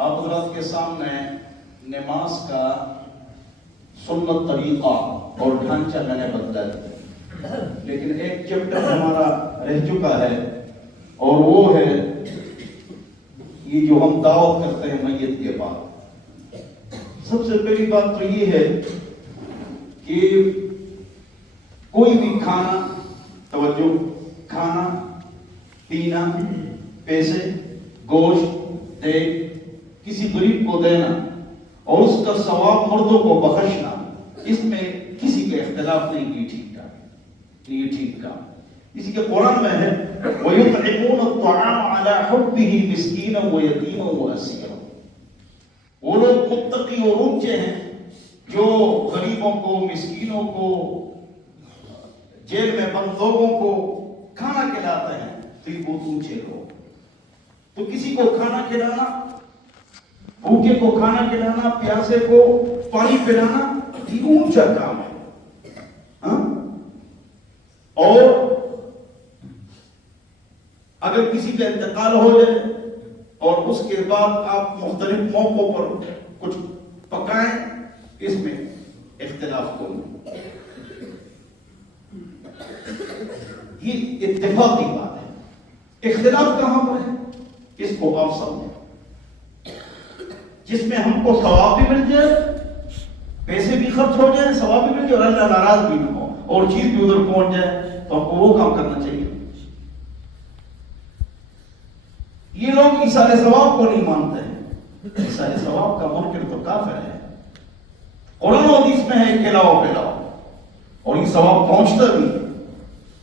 آپ حضرات کے سامنے نماز کا سنت طریقہ اور ڈھانچہ میں نے بدلا دیا، لیکن ایک چیپٹر ہمارا رہ چکا ہے اور وہ ہے یہ جو ہم دعوت کرتے ہیں میت کے بعد۔ سب سے پہلی بات تو یہ ہے کہ کوئی بھی کھانا، توجہ، کھانا پینا، پیسے، گوشت، دیگ کسی غریب کو دینا اور اس کا ثواب مردوں کو بخشنا، اس میں کسی کے اختلاف نہیں کہ یہ ٹھیک کام۔ اسی کے قرآن میں ہے وَيُطْعِمُونَ الطَّعَامَ عَلَى حُبِّهِ مِسْكِينًا وَيَتِيمًا وَأَسِيرًا۔ وہ لوگ متقی اور اونچے ہیں جو غریبوں کو، مسکینوں کو، جیل میں بند لوگوں کو کھانا کھلاتے ہیں، تو یہ بہت اونچے لوگ۔ تو کسی کو کھانا کھلانا، بھوکے کو کھانا کھلانا، پیاسے کو پانی پلانا، یہ اونچا کام ہے۔ اور اگر کسی کا انتقال ہو جائے اور اس کے بعد آپ مختلف موقعوں پر کچھ پکائیں، اس میں اختلاف کو یہ اتفاقی بات ہے۔ اختلاف کہاں پر ہے اس کو آپ سمجھیں، جس میں ہم کو ثواب بھی مل جائے، پیسے بھی خرچ ہو جائیں، ثواب بھی مل جائے اور اللہ ناراض بھی نہ ہو اور چیز بھی ادھر پہنچ جائے، تو ہم کو وہ کام کرنا چاہیے۔ یہ لوگ ایثار ثواب کو نہیں مانتے ہیں۔ ایثار ثواب کا منکر تو کافر ہے۔ قرآن و حدیث میں ہے کھلاؤ پلاؤ اور یہ ثواب پہنچتا بھی۔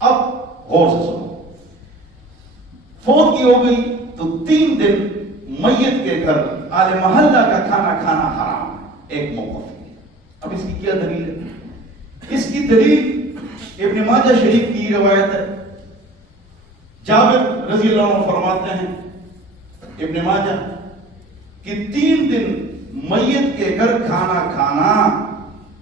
اب غور سے سنو، فوت کی ہو گئی تو 3 دن میت کے گھر آل محلہ کا کھانا کھانا حرام ہے، ایک موقف ہے۔ اب اس کی کیا دلیل ہے؟ اس کی دلیل ابن ماجہ شریف کی روایت ہے۔ جابر رضی اللہ عنہ فرماتے ہیں ابن ماجہ کہ 3 دن میت کے گھر کھانا کھانا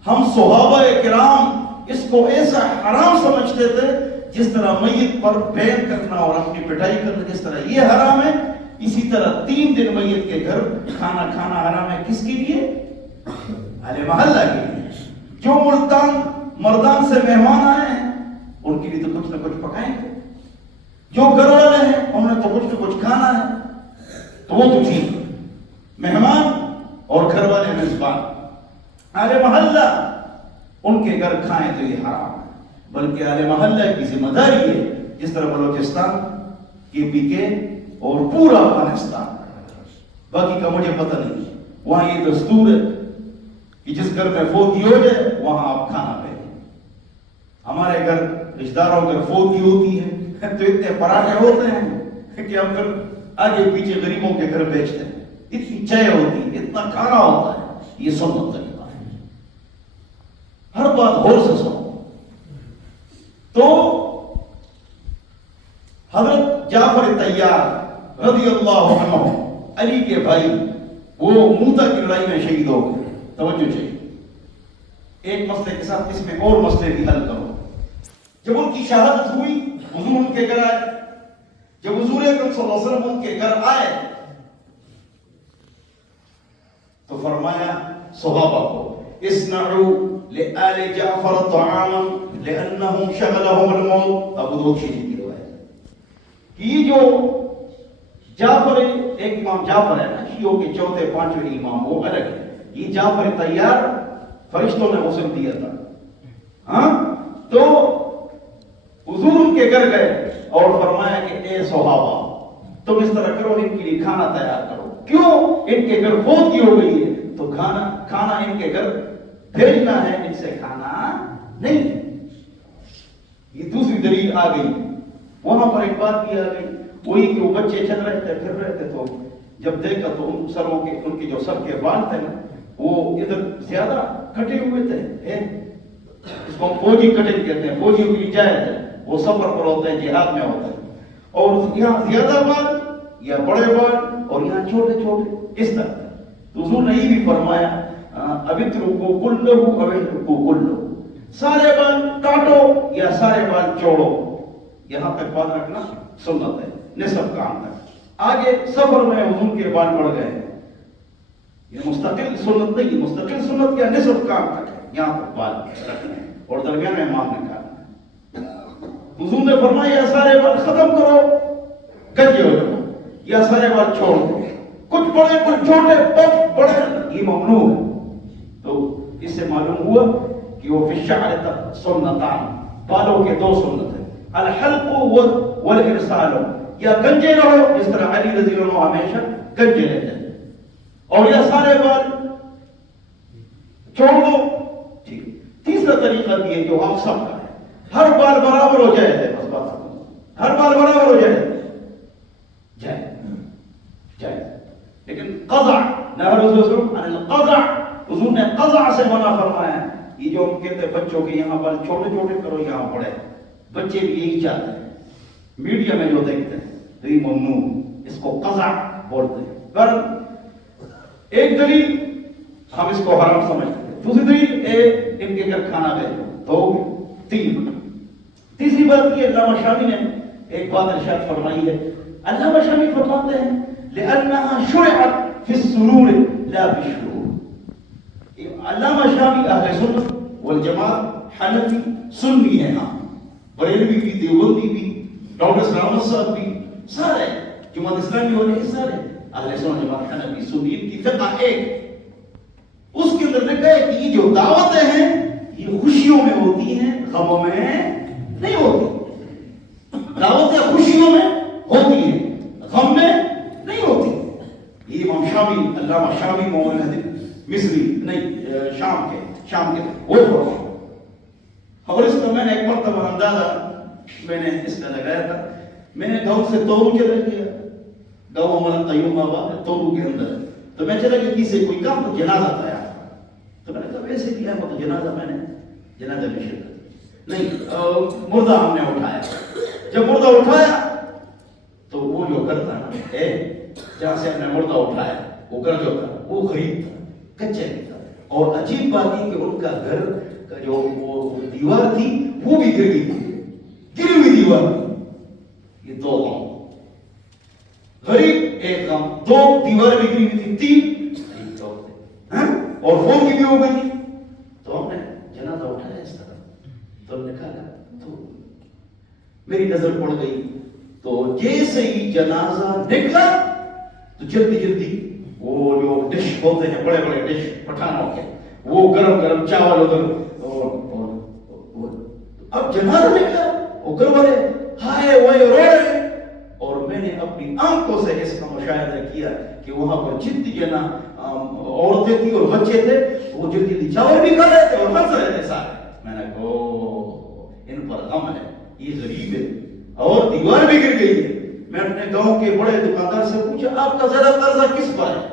ہم صحابہ کرام اس کو ایسا حرام سمجھتے تھے جس طرح میت پر بین کرنا اور اپنی پٹائی کرنا جس طرح یہ حرام ہے، اسی طرح 3 دن میت کے گھر کھانا کھانا حرام ہے۔ کس کے لیے؟ اہل محلہ کے لیے۔ جو ملتان مردان سے مہمان آئے ہیں ان کے لیے تو کچھ نہ کچھ پکائیں گے، جو گھر والے ہیں انہوں نے تو کچھ نہ کچھ کھانا ہے، تو وہ تو ٹھیک۔ مہمان اور گھر والے میزبان، اہل محلہ ان کے گھر کھائیں تو یہ حرام ہے، بلکہ اہل محلہ کی ذمہ داری ہے، جس طرح بلوچستان، KPK اور پورا افغانستان، باقی کا مجھے پتہ نہیں، وہاں یہ دستور ہے کہ جس گھر میں فوتی ہو جائے وہاں آپ کھانا بھیجیں۔ ہمارے گھر رشتہ داروں گھر فوتی ہوتی ہے تو اتنے پراٹھے ہوتے ہیں کہ ہم پھر آگے پیچھے غریبوں کے گھر بیچتے ہیں، اتنی چائے ہوتی ہے، اتنا کھانا ہوتا ہے۔ یہ سنت طریقہ ہے، ہر بات غور سے سنو۔ تو حضرت جعفر طیار رضی اللہ عنہ، علی کے بھائی، وہ موتا کی لڑائی میں شہید ہو گئے۔ توجہ چاہیے، ایک مسئلے کے ساتھ اس میں اور مسئلے بھی حل کرو۔ جب ان کی شہادت ہوئی، حضور ان کے گھر آئے۔ جب حضور اکرم صلی اللہ علیہ وسلم ان کے گھر آئے تو فرمایا صحابہ کو اصنعوا لآل جعفر طعاما لأنهم شغلهم الموت۔ ابو داؤد شریف کی روایت ہے۔ یہ جو جعفر، ایک امام جعفر ہے نا، شیعوں کے 4 5ویں امام، وہ الگ ہے۔ یہ جعفر طیار فرشتوں نے غسل دیا تھا، ہاں، تو حضور ان کے گھر گئے اور فرمایا کہ اے صحابہ تم اس طرح کرو، ان کے لیے کھانا تیار کرو۔ کیوں؟ ان کے گھر فوت کی ہو گئی ہے تو کھانا ان کے گھر بھیجنا ہے، ان سے کھانا نہیں۔ یہ دوسری دلیل آ گئی۔ وہاں پر ایک بات بھی آ گئی، وہی کہ وہ بچے چل رہے تھے، پھر رہے تھے، تو جب دیکھا تو ان سروں کے، ان کے جو سر کے بال تھے نا، وہ ادھر زیادہ کٹے ہوئے تھے۔ اس کو فوجی کٹنگ کہتے ہیں، فوجیوں کے لیے جائز ہے، وہ سفر پر ہوتے ہیں، جہاد میں ہوتے ہیں، اور یہاں زیادہ بال یا بڑے بال اور یہاں چھوٹے چھوٹے، اس طرح۔ تو حضور نے یہ بھی فرمایا ابترکو کلہ ابترکو کلہ، سارے بال کاٹو یا سارے بال چھوڑو۔ یہاں تک بات رکھنا سنت ہے، نصف کام تک۔ آگے سفر میں حضور کے بال بڑھ گئے یہ مستقل سنت نہیں، مستقل سنت کیا نصف کام تک ہے، یہاں پر بال رکھنے اور درمیان میں ماں نکالنا۔ حضور نے فرمایا یہ سارے بال ختم کرو، گنجے ہو جاؤ، یہ سارے بال چھوڑ دو، کچھ بڑے کچھ چھوٹے بچ بڑے یہ ممنوع ہے۔ تو اس سے معلوم ہوا کہ وہ فی الشعر سنتان، بالوں کے دو سنت ہیں، الحلق والارسال، یا گنجے رہو جس طرح علی رضی اللہ عنہ ہمیشہ گنجے رہتے ہیں، اور یہ سارے بال چھوڑ دو۔ ٹھیک، تیسرا طریقہ بھی ہے جو آپ سب کا ہے، ہر بال برابر ہو جائے ہے، بس بات ہر بال برابر ہو جائے جائے جائے، لیکن قضع نہ رسول قضع، حضور نے قضع سے منع فرمایا ہے۔ یہ جو ہم کہتے ہیں بچوں کے یہاں بال چھوٹے چھوٹے کرو یہاں بڑے، بچے بھی یہی چاہتے ہیں، میڈیا میں جو دیکھتے ہیں تو یہ ممنوع، اس کو قضع بولتے ہیں۔ پر ایک دلیل ہم اس کو حرام سمجھتے ہیں، دوسری دلیل ان کے گھر کھانا بھیجو تو تین۔ تیسری بات یہ علامہ شامی نے ایک بات ارشاد فرمائی ہے، علامہ شامی فرماتے ہیں لأنها شرعت فی السرور لا فی الشرور۔ علامہ شامی اہل سنت والجماعت حنفی سنی ہیں، ہاں بریلوی بھی، دیوبندی بھی، ڈاکٹر سلامت صاحب بھی، سارے جماعت اسلامی والے سارے اہل سنت جماعت حنفی سنی، ان کی فقہ ایک، اس کے اندر لکھا ہے کہ یہ جو دعوتیں ہیں یہ خوشیوں میں ہوتی ہیں، غموں میں نہیں ہوتی۔ دعوتیں خوشیوں میں ہوتی ہیں، غم میں نہیں ہوتی۔ یہ امام شامی، علامہ شامی محمد مصری نہیں شام کے وہ فرما، اور اس کو میں نے ایک مرتبہ اندازہ میں نے اس کا لگایا تھا، میں نے گاؤں سے تورو چلا گیا، گاؤں ہمارا قیوم آباد ہے تورو کے اندر، تو میں چلا گیا کسی کوئی کام تو جنازہ تھا، تو میں نے کہا ویسے کیا ہے، تو جنازہ میں نے جنازہ میں شرکت نہیں، مردہ ہم نے اٹھایا، جب مردہ اٹھایا تو وہ جو گھر تھا نا جہاں سے ہم نے مردہ اٹھایا، وہ گھر جو تھا وہ غریب تھا، کچے تھا، اور عجیب بات یہ کہ ان کا گھر کا جو وہ دیوار تھی وہ بھی گر گئی تھی، گری ہوئی دیوار تھی۔ یہ دو غم، غریب ایک غم، دو دیوار بھی گری ہوئی تھی، تین اور فون کی بھی ہو گئی، تو ہم نے جنازہ اٹھایا اس طرح، تو ہم نے کہا تو میری نظر پڑ گئی، تو جیسے ہی جنازہ نکلا تو جلدی جلدی وہ جو ڈش ہوتے ہیں بڑے بڑے ڈش پٹھانوں کے، وہ گرم گرم چاول ادھر، اب جنازہ نکلا وہ گھر والے ہائے وہ رو رہے، اور میں نے اپنی آنکھوں سے اس کا مشاہدہ کیا کہ وہاں پر جتنی جنا عورتیں تھی اور بچے تھے وہ جلدی جلدی چاول بھی کھا رہے تھے اور ہنس رہے تھے سارے۔ میں نے کہا ان پر غم ہے، یہ غریب ہے اور دیوار بھی گر گئی ہے۔ میں اپنے گاؤں کے بڑے دکاندار سے پوچھا آپ کا زیادہ قرضہ کس پر ہے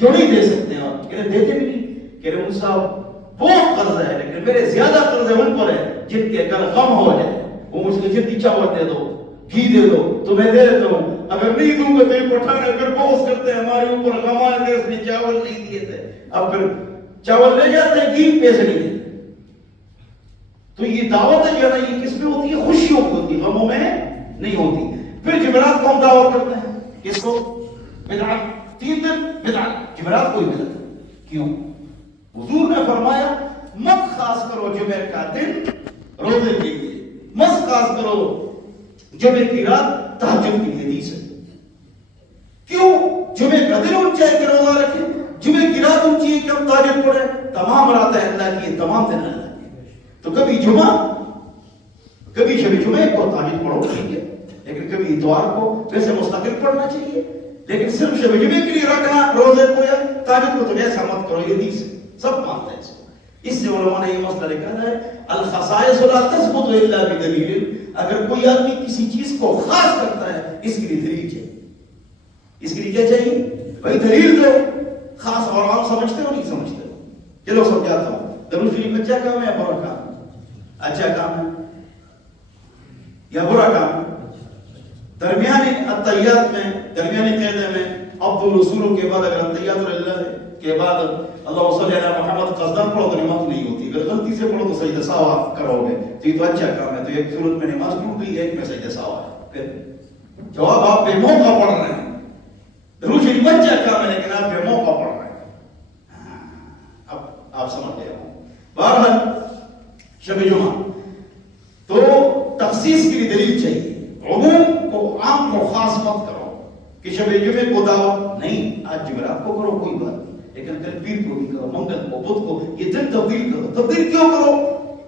جو نہیں دے سکتے ہیں آپ؟ کہتے دیتے بھی نہیں، کہہ رہے ان صاحب بہت قرض ہے لیکن میرے زیادہ قرض ہے ان پر ہے جن کے اگر غم ہو جائے وہ مجھ سے جتنی چاول دے دو گھی دے دو تو میں دے دیتا ہوں، اگر نہیں دوں گا تو یہ پٹھان اگر بوس کرتے ہیں ہمارے اوپر، غم آئے تھے اس نے چاول نہیں دیے تھے، اب پھر چاول لے جاتے ہیں گھی پیسے نہیں دیتے۔ تو یہ دعوت جو ہے نا یہ کس میں ہوتی ہے؟ خوشیوں میں ہوتی ہے، غموں میں نہیں ہوتی۔ پھر جمعرات کو ہم دعوت کرتے ہیں، کس کو؟ بدعت، 3 دن بدعت، جمعرات کوئی بدعت، کیوں؟ حضور نے فرمایا مت خاص کرو جمعہ کا دن روزے کے لیے، مت خاص کرو جمعہ کی رات تہجد کے لیے، حدیث ہے۔ کیوں؟ جمعہ کا دن اونچا ہے کہ روزہ رکھیں، جمعہ کی رات اونچی ہے کہ ہم تہجد پڑھیں، تمام راتیں اللہ کی، تمام دن اللہ کی، تو کبھی جمعہ کبھی شب جمعہ کو تہجد پڑھو ٹھیک ہے، لیکن کبھی اتوار کو ویسے مستقل پڑھنا چاہیے، لیکن صرف شب جمعہ کے لیے رکھنا روزے کو یا تہجد کو تو ایسا مت کرو، یہ حدیث ہے، سب مانتے ہیں اس کو۔ اس سے علماء نے یہ مسئلہ لکھا ہے الخصائص لا تثبت الا بدلیل، اگر کوئی آدمی کسی چیز کو خاص کرتا ہے اس کے لیے دلیل چاہیے، اس کے لیے کیا چاہیے بھائی؟ دلیل دو۔ خاص اور عام سمجھتے ہو نہیں سمجھتے ہو؟ چلو سمجھاتا ہوں، درود شریف اچھا کام ہے یا برا کام؟ اچھا کام ہے یا برا کام ہے؟ درمیانی التحیات میں، درمیانی قاعدے میں عبد الرسول کے بعد اگر التحیات اللہ کے بعد اللہ صلی اللہ علیہ محمد قصدن پڑھو تو نماز نہیں ہوتی، اگر غلطی سے پڑھو تو سجدہ سہوا کرو گے، تو یہ تو اچھا کام ہے، تو ایک صورت میں نماز ٹوٹ گئی، ایک میں سجدہ سہوا ہے۔ پھر جواب آپ بے موقع پڑھ رہے ہیں، درود شریف اچھا کام ہے لیکن آپ بے موقع پڑھ رہے ہیں، کہ شب جمعے کو دعوت نہیں، آج جمعرات کو کرو کوئی بات نہیں، لیکن کل پیر کو بھی کرو، منگل کو، بدھ کو، یہ دن تبدیل کرو۔ تبدیل کیوں کرو؟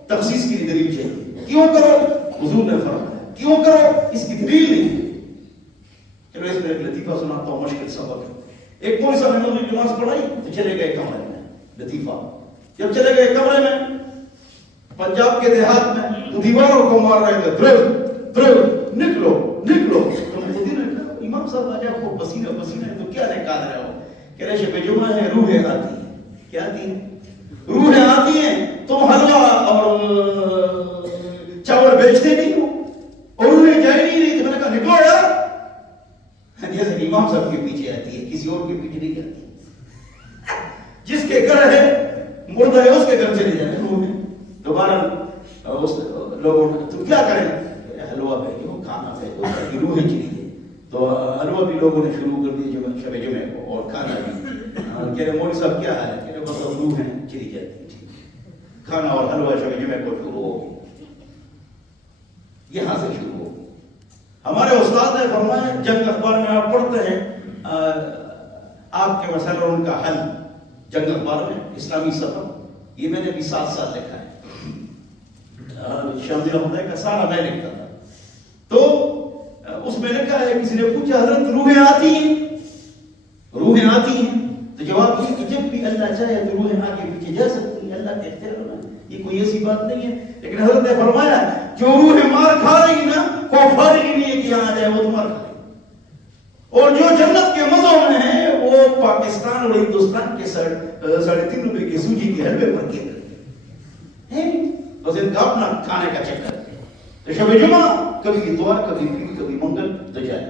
تخصیص کی دلیل چاہیے۔ کیوں کرو؟ حضور نے فرمایا۔ کیوں کرو؟ اس کی دلیل نہیں۔ چلو اس میں ایک لطیفہ سناتا ہوں، مشکل سبق ہے۔ ایک مولوی صاحب نے مغرب کی نماز پڑھائی تو چلے گئے کمرے میں، لطیفہ، جب چلے گئے کمرے میں پنجاب کے دیہات میں تو دیواروں کو مار رہے تھے، درل درل، نکلو نکلو۔ تو مفتی نے کہا امام صاحب آج آپ کو پسینہ پسینہ ہے تو کیا نکال رہے ہو؟ کہہ رہے شب جمعہ ہے، روحیں آتی ہیں۔ کیا آتی ہیں؟ روحیں آتی ہیں۔ تم حلوہ اور چاول بیچتے نہیں ہو اور روحیں جائے نہیں رہی۔ تو میں نے کہا نکلو یار، جیسے کہ امام صاحب کے پیچھے آتی ہے، کسی اور کے پیچھے نہیں آتی۔ جس کے گھر ہے مردہ ہے اس کے گھر چلے جائیں روحیں۔ دوبارہ اس لوگوں نے تو کیا کریں؟ حلوہ بھیجو، کھانا بھیجو تاکہ روحیں چلی جائیں۔ تو حلوہ بھی لوگوں نے شروع کر دی شب جمعے کو، اور کھانا بھی۔ کہہ رہے مولوی صاحب کیا حال ہے؟ کہہ رہے بس روحیں چلی جاتی ہیں، کھانا اور حلوہ شب جمعے کو شروع ہو گئی، یہاں سے شروع ہو۔ ہمارے استاد نے فرمایا، جنگ اخبار میں آپ پڑھتے ہیں آپ کے مسائل اور ان کا حل، جنگ اخبار میں اسلامی سفر، یہ میں نے بھی 7 سال لکھا ہے، شامل رحمتہ کا سارا میں لکھتا تھا۔ تو اس میں لکھا ہے، کسی نے پوچھا حضرت روحیں آتی ہیں؟ روحیں آتی ہیں؟ تو جواب یہ کہ جب بھی اللہ چاہے تو روحیں آگے پیچھے جا سکتی ہیں، اللہ کے اختیار میں، یہ کوئی ایسی بات نہیں ہے۔ لیکن حضرت نے فرمایا جو روحیں مار کھا رہی نا، کوئی فارغ ہی نہیں ہے کہ یہاں آ جائے، وہ تو مار کھا رہی، اور جو جنت کے مزوں میں ہیں وہ پاکستان اور ہندوستان کے 3.5 روپے کی سوجی کے حلوے پر کیا کرتے ہیں، بس ان کا اپنا کھانے کا چکر ہے۔ تو شب جمعہ کبھی اتوار، کبھی پیر، کبھی منگل تو جائے۔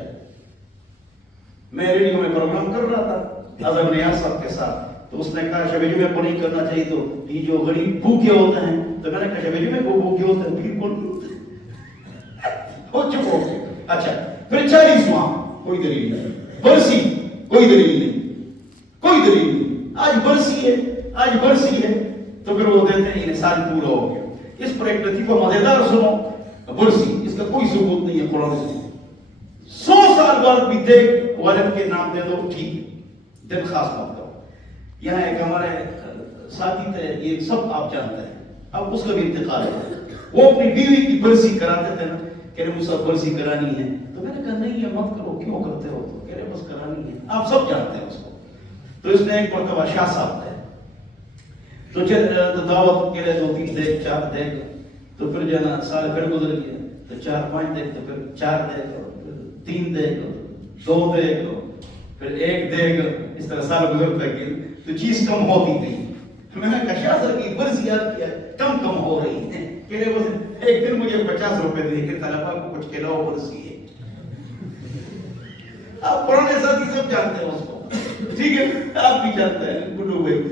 میں ریڈیو میں پروگرام کر رہا تھا اظہر نیاز صاحب کے ساتھ، تو اس نے کہا شب جمعہ کو نہیں کرنا چاہیے، تو یہ جو غریب بھوکے ہوتے ہیں، تو میں نے کہا شب جمعہ کو بھوکے ہوتے ہیں، پیر کون ہوتے ہیں؟ وہ چپ ہو گئے۔ اچھا پھر 40واں، کوئی دلیل نہیں، برسی کوئی دلیل نہیں، کوئی دلیل نہیں، آج برسی ہے، آج برسی ہے، تو پھر وہ دیتے ہیں انسان پورا ہو گیا۔ اس پر ایک لطیفہ مزیدار سنو، برسی اس کا کوئی ثبوت نہیں ہے قرآن سے۔ 100 سال بعد بھی دیکھ والد کے نام دے دو، ٹھیک، دن خاص مت کرو۔ یہاں ایک ہمارے ساتھی تھے، یہ سب آپ جانتے ہیں، اب اس کا بھی انتقال ہے، وہ اپنی بیوی کی برسی کراتے تھے نا، کہہ رہے مجھ سے برسی کرانی ہے، تو میں نے کہا نہیں یہ مت کرو، کیوں کرتے ہو؟ تو کہہ رہے بس کرانی ہے، آپ سب جانتے ہیں اس کو۔ تو اس نے ایک مرتبہ شاہ صاحب تھے، تو دعوت کے لیے 2-3 دیکھ 4 دیکھ، تو پھر جو ہے نا سال پھر گزر گیا، تو 4-5 دیکھ، تو پھر 4 دیکھ، 3 دیکھ، 2 دیکھ، پھر 1 دیکھ، اس طرح سال گزرتا گیا، تو چیز کم ہوتی گئی۔ میں نے کہا شاہ صاحب کی برسی یاد کیا کم ہو رہی ہے، کہ بس ایک دن مجھے 50 روپے دے کہ طلبا کو کچھ کھلاؤ، برسی ہے۔ آپ پرانے ساتھی سب جانتے ہیں اس کو، ٹھیک ہے، آپ بھی جانتے ہیں گڈو بھائی۔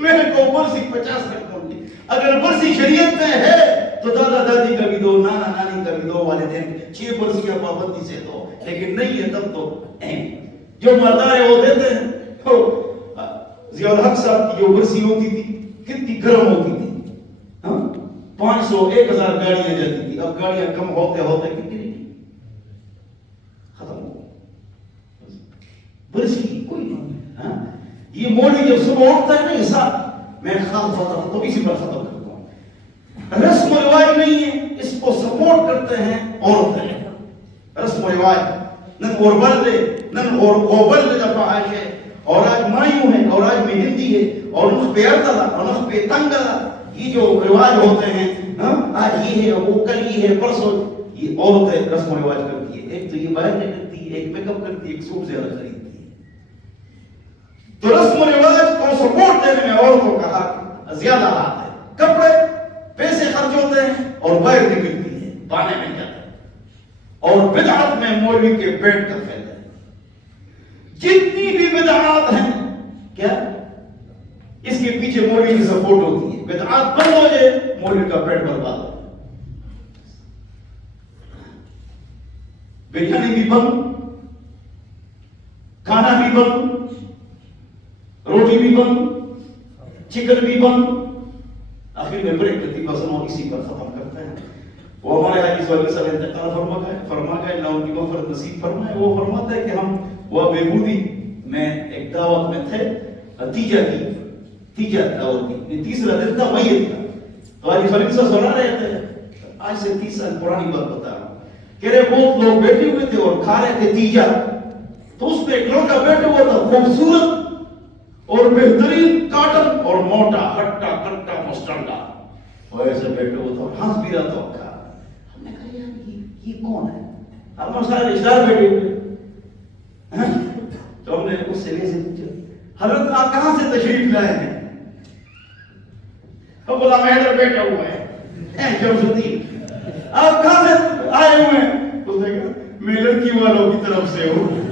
میں نے کہا برسی 50 تک ہوگی، اگر برسی شریعت میں ہے تو دادا دادی کا بھی دو، نانا نانی کا بھی دو، والدین 6 برسیاں پابندی سے دو، لیکن نہیں ہے تب تو جو مردار ہے وہ دیتے ہیں۔ ضیاء الحق صاحب کی جو برسی ہوتی تھی کتنی گرم ہوتی تھی، 500-1000 گاڑیاں جاتی تھی، اب گاڑیاں کم ہوتے ہوتے کتنی ختم ہو گئی، برسی کوئی نہیں۔ یہ مولوی جب صبح اٹھتا ہے نا، یہ ساتھ میں خاص بات تو اسی پر ختم کرتا ہوں، رسم و رواج نہیں ہے، اس کو سپورٹ کرتے ہیں عورتیں، رسم و رواج نن اوربل نن اوربل دفعہ ہے، اور آج مایوں ہے، اور آج مہندی ہے، اور نخ پہ ارتلا، اور نخ پہ تنگلا، یہ جو رواج ہوتے ہیں، آج یہ ہے، وہ کل یہ ہے، پرسوں یہ عورتیں رسم و رواج کرتی ہے۔ ایک تو یہ باہر کرتی ہے، ایک میک اپ کرتی ہے، ایک سوٹ زیادہ خریدتی ہے۔ تو رسم و رواج کو سپورٹ دینے میں عورتوں کا حق زیادہ ہاتھ ہے، کپڑے پیسے خرچ ہوتے ہیں اور باہر نکلتی ہے، بانے میں جاتا ہے، اور بدعت میں مولوی کے پیٹ کا فائدہ ہے۔ جتنی بھی بدعات ہیں، کیا اس کے پیچھے مولوی کی سپورٹ ہوتی ہے، بدعات بند ہو جائے مولوی کا پیٹ برباد ہو، بریانی بھی بند، کھانا بھی بند، روٹی بھی بند، چکن بھی بند۔ آخر میں بریک لطیفہ سنو، اسی پر ختم کرتے ہیں۔ وہ ہمارے حاجی صاحب صاحب انتقال فرما گئے، اللہ ان کی مغفرت نصیب فرمائے. وہ فرماتا ہے کہ ہم وہ بےبودی میں ایک دعوت میں تھے، تیجا دعوت کی، تیسرا دن تھا میت کا. تو حاجی فرید صاحب سنا رہے تھے، آج سے 30 سال پرانی بات بتا رہا ہوں، کہ رہے بہت لوگ بیٹھے ہوئے تھے اور کھا رہے تھے تیجا. تو اس میں ایک لڑکا بیٹھا ہوا تھا، خوبصورت اور بہترین کاٹن اور موٹا ہٹا کٹا مسٹنڈا، اور ایسے بیٹھے ہوا تھا اور ہنس بھی رہا تھا. ہم نے کہا یار یہ کون ہے؟ ہم سارے رشتہ دار بیٹھے ہوئے. تو ہم نے اس سے پوچھا، حضرت آپ کہاں سے تشریف لائے ہیں؟ وہ بولا میں ادھر بیٹھا ہوا ہے. شمس الدین آپ کہاں سے آئے ہوئے ہیں؟ اس نے کہا میں لڑکی والوں کی طرف سے ہوں.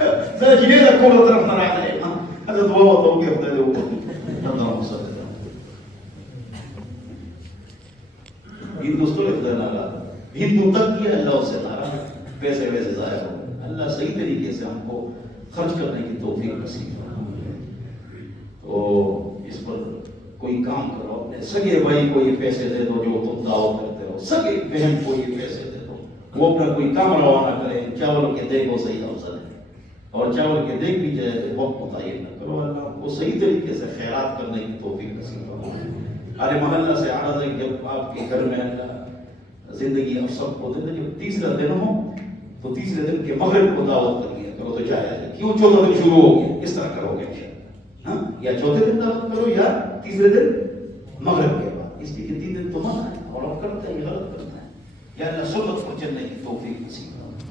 یہ رکھو طرف نہ رکھ لے. حضرت دعا تو کہ خدا دے اللہ صلی اللہ ہندوستان خدا ناراض، ہندو تک کیا اللہ سے ناراض، پیسے ویسے ضائع ہو. اللہ صحیح طریقے سے ہم کو خرچ کرنے کی توفیق نصیب فرمائے. تو اس پر کوئی کام کرو، اپنے سگے بھائی کو یہ پیسے دے دو جو تم دعوت کرتے ہو، سگے بہن کو یہ پیسے دے دو، وہ اپنا کوئی کام روانہ کرے. چاول کے دیکھ وہ صحیح افضل ہے، اور چاول کے دیکھ بھی جائے وقت متعین نہ کرو. اللہ وہ صحیح طریقے سے خیرات کرنے کی توفیق نصیب فرمائے. ارے محلہ سے عرض ہے کہ جب آپ کے گھر میں اللہ زندگی اب سب ہوتے تھے، جب تیسرا دن ہو تو تیسرے دن کے مغرب کو دعوت کریے کرو تو جائے جائے. کیوں چوتھا دن شروع ہو گیا اس طرح کرو گے؟ ہاں، یا چوتھے دن دعوت کرو یا تیسرے دن مغرب کے بعد. اس لیے کہ 3 دن تو منع ہے اور اب کرتے ہیں غلط کرتا ہے. یا اللہ سنت پر چلنے کی توفیق نصیب فرمائے.